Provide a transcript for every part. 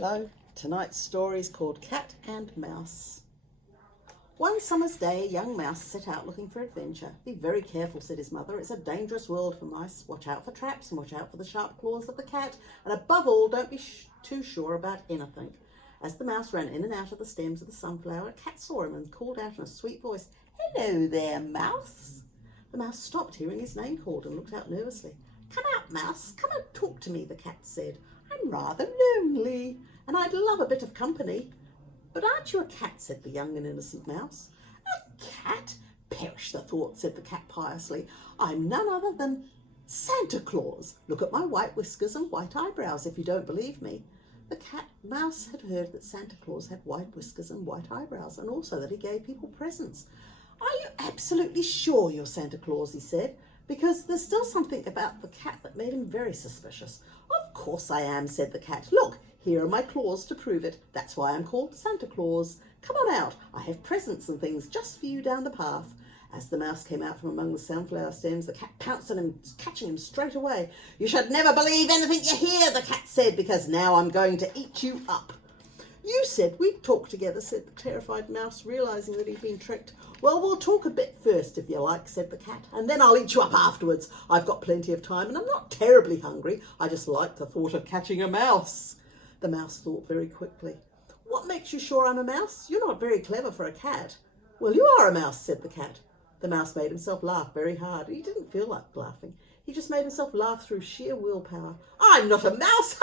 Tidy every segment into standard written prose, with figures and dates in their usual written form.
Hello, tonight's story is called Cat and Mouse. One summer's day, a young mouse set out looking for adventure. Be very careful, said his mother. It's a dangerous world for mice. Watch out for traps and watch out for the sharp claws of the cat. And above all, don't be too sure about anything. As the mouse ran in and out of the stems of the sunflower, a cat saw him and called out in a sweet voice, "Hello there, Mouse." The mouse stopped hearing his name called and looked out nervously. "Come out, Mouse. Come and talk to me," the cat said. "I'm rather lonely, and I'd love a bit of company." "But aren't you a cat?" said the young and innocent mouse. "A cat? Perish the thought," said the cat piously. "I'm none other than Santa Claus. Look at my white whiskers and white eyebrows if you don't believe me." The mouse had heard that Santa Claus had white whiskers and white eyebrows, and also that he gave people presents. "Are you absolutely sure you're Santa Claus?" he said, because there's still something about the cat that made him very suspicious. "Of course I am," said the cat. "Look, here are my claws to prove it. That's why I'm called Santa Claus. Come on out. I have presents and things just for you down the path." As the mouse came out from among the sunflower stems, the cat pounced on him, catching him straight away. "You should never believe anything you hear," the cat said, "because now I'm going to eat you up." "You said we'd talk together," said the terrified mouse, realising that he'd been tricked. "Well, we'll talk a bit first, if you like," said the cat, "and then I'll eat you up afterwards. I've got plenty of time, and I'm not terribly hungry. I just like the thought of catching a mouse." The mouse thought very quickly. "What makes you sure I'm a mouse? You're not very clever for a cat." "Well, you are a mouse," said the cat. The mouse made himself laugh very hard. He didn't feel like laughing. He just made himself laugh through sheer willpower. "I'm not a mouse!"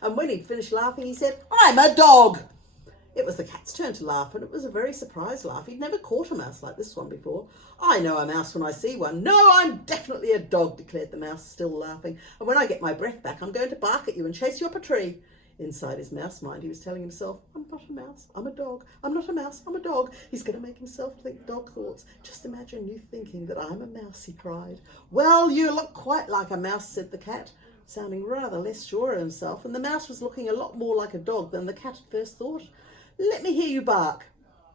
And when he'd finished laughing, he said, "I'm a dog!" It was the cat's turn to laugh, and it was a very surprised laugh. He'd never caught a mouse like this one before. "I know a mouse when I see one." "No, I'm definitely a dog," declared the mouse, still laughing. "And when I get my breath back, I'm going to bark at you and chase you up a tree." Inside his mouse mind, he was telling himself, "I'm not a mouse, I'm a dog. I'm not a mouse, I'm a dog." He's going to make himself think dog thoughts. "Just imagine you thinking that I'm a mouse," he cried. "Well, you look quite like a mouse," said the cat, sounding rather less sure of himself, and the mouse was looking a lot more like a dog than the cat at first thought. "Let me hear you bark."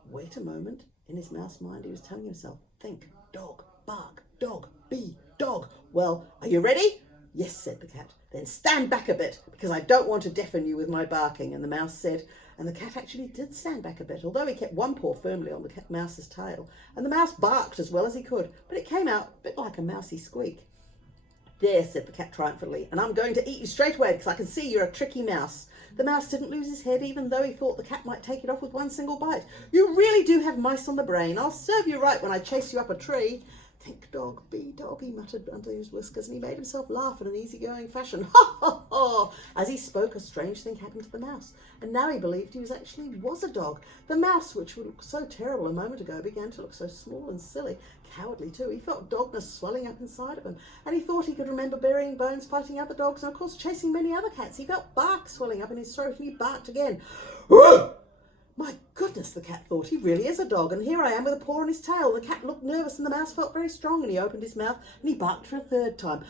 Wait a moment. In his mouse mind, he was telling himself, "Think, dog, bark, dog, be, dog. Well, are you ready?" "Yes," said the cat. "Then stand back a bit, because I don't want to deafen you with my barking." And the mouse said, and the cat actually did stand back a bit, although he kept one paw firmly on the mouse's tail. And the mouse barked as well as he could, but it came out a bit like a mousy squeak. "There," said the cat triumphantly, "and I'm going to eat you straight away because I can see you're a tricky mouse." The mouse didn't lose his head, even though he thought the cat might take it off with one single bite. "You really do have mice on the brain. I'll serve you right when I chase you up a tree." "Think, dog, be, dog," he muttered under his whiskers, and he made himself laugh in an easygoing fashion. "Ha, ha, ha!" As he spoke, a strange thing happened to the mouse, and now he believed he was a dog. The mouse, which would look so terrible a moment ago, began to look so small and silly, cowardly too. He felt dogness swelling up inside of him, and he thought he could remember burying bones, fighting other dogs, and of course chasing many other cats. He felt bark swelling up in his throat, and he barked again. "My goodness," the cat thought, "he really is a dog, and here I am with a paw on his tail." The cat looked nervous, and the mouse felt very strong, and he opened his mouth, and he barked for a third time.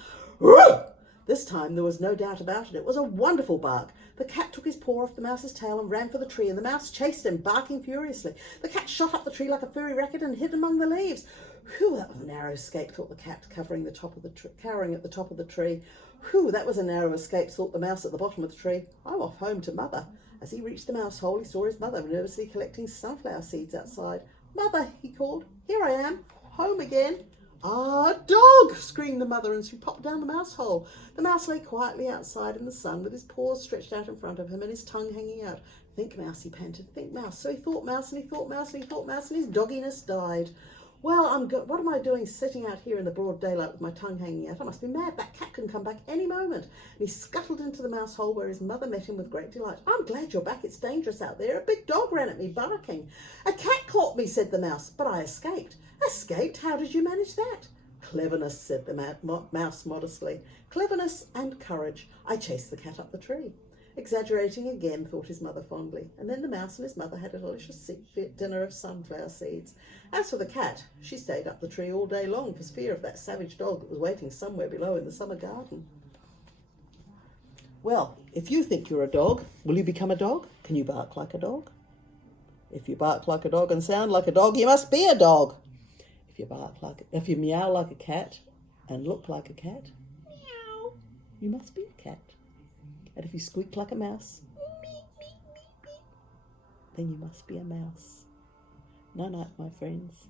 This time there was no doubt about it. It was a wonderful bark. The cat took his paw off the mouse's tail and ran for the tree, and the mouse chased him, barking furiously. The cat shot up the tree like a furry racket and hid among the leaves. "Whew, that was a narrow escape," thought the cat, cowering at the top of the tree. "Whew, that was a narrow escape," thought the mouse at the bottom of the tree. "I'm off home to mother." As he reached the mouse hole, he saw his mother nervously collecting sunflower seeds outside. "Mother," he called, "here I am, home again." "Ah, dog!" screamed the mother, and she popped down the mouse hole. The mouse lay quietly outside in the sun with his paws stretched out in front of him and his tongue hanging out. "Think, mouse," he panted, "think, mouse." So he thought mouse, and he thought mouse, and he thought mouse, and his dogginess died. "Well, what am I doing sitting out here in the broad daylight with my tongue hanging out? I must be mad. That cat can come back any moment." And he scuttled into the mouse hole, where his mother met him with great delight. "I'm glad you're back. It's dangerous out there. A big dog ran at me, barking." "A cat caught me," said the mouse, "but I escaped." "Escaped? How did you manage that?" "Cleverness," said the mouse modestly. "Cleverness and courage. I chased the cat up the tree." Exaggerating again, thought his mother fondly. And then the mouse and his mother had a delicious dinner of sunflower seeds. As for the cat, she stayed up the tree all day long for fear of that savage dog that was waiting somewhere below in the summer garden. Well, if you think you're a dog, will you become a dog? Can you bark like a dog? If you bark like a dog and sound like a dog, you must be a dog. If you meow like a cat and look like a cat, meow, you must be a cat. And if you squeak like a mouse, meek, then you must be a mouse. Night night, my friends.